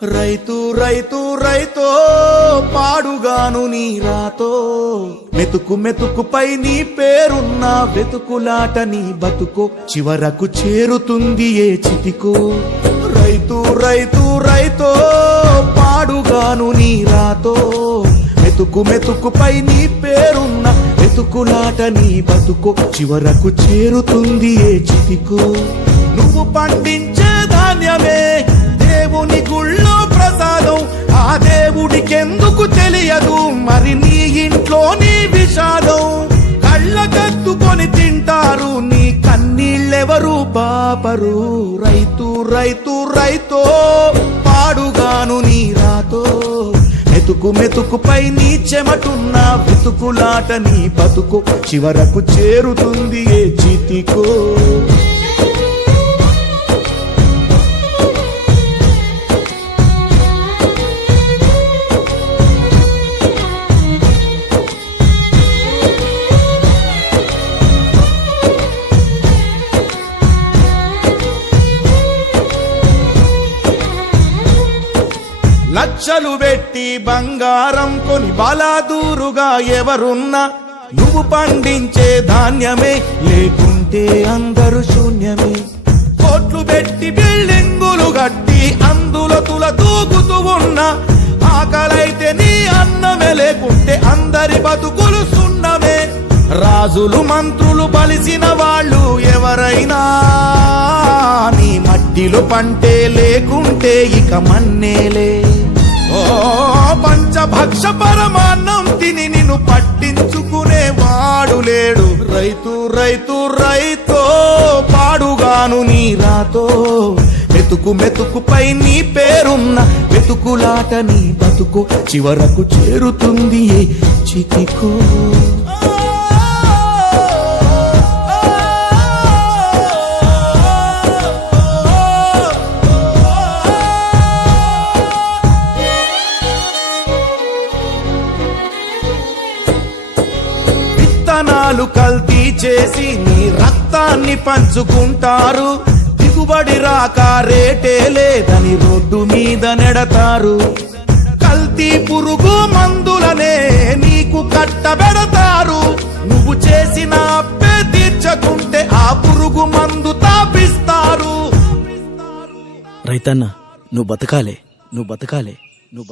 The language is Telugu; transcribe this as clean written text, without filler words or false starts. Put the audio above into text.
రైతు రైతు రైతో పాడుగాను నీ రాతో మెతుకు మెతుకుపై నీ పేరున్న వెతుకులాట నీ బతుకో చివరకు చేరుతుంది ఏ చితికో. రైతు రైతు రైతో పాడుగాను నీ రాతో మెతుకు మెతుకుపై నీ పేరున్న వెతుకులాట నీ బతుకో చివరకు చేరుతుంది ఏ చితికో. నువ్వు పండించే ధాన్యమే దేవుని గుళ్ళో ప్రసాదం, ఆ దేవుడికెందుకు తెలియదు మరి నీ ఇంట్లో నీ విషాదం. కళ్ళకద్దుకొని తింటారు నీ కన్నీళ్ళెవరు పాపరు. రైతు రైతు రైతో పాడుగాను నీ రాతో మెతుకు మెతుకుపై నీ చెమటున్న వెతుకులాట నీ బతుకు చివరకు చేరుతుంది ఏ చితికో. లక్షలు పెట్టి బంగారం కొని బలాదూరుగా ఎవరున్నా నువ్వు పండించే ధాన్యమే లేకుంటే అందరూ శూన్యమే. కోట్లు పెట్టి బిల్డింగులు కట్టి అందులో తుల తూగుతూ ఉన్నా ఆకలైతే నీ అన్నమే లేకుంటే అందరి బతుకులు సున్నమే. రాజులు మంత్రులు బలిసిన వాళ్ళు ఎవరైనా నీ మట్టిలో పంటే లేకుంటే ఇక మన్నేలే. ఓ పంచభక్ష పరమాన్నం తిని నిన్ను పట్టించుకునే వాడు లేడు. రైతు రైతు రైతో పాడుగాను నీ రాతో మెతుకు మెతుకుపై నీ పేరున్న వెతుకులాట నీ బతుకు చివరకు చేరుతుంది ఏ చితికో. విత్తనాలు కల్తీ చేసి నీ రక్తాన్ని పంచుకుంటారు, దిగుబడి రాక రేటే లేదని రోడ్డు మీద నెడతారు. కల్తీ పురుగు మందులనే నీకు కట్టబెడతారు, నువ్వు చేసిన అప్పే తీర్చకుంటే ఆ పురుగు మందు తాపిస్తారు. రైతన్న నువ్వు బతకాలే, నువ్వు బతకాలే.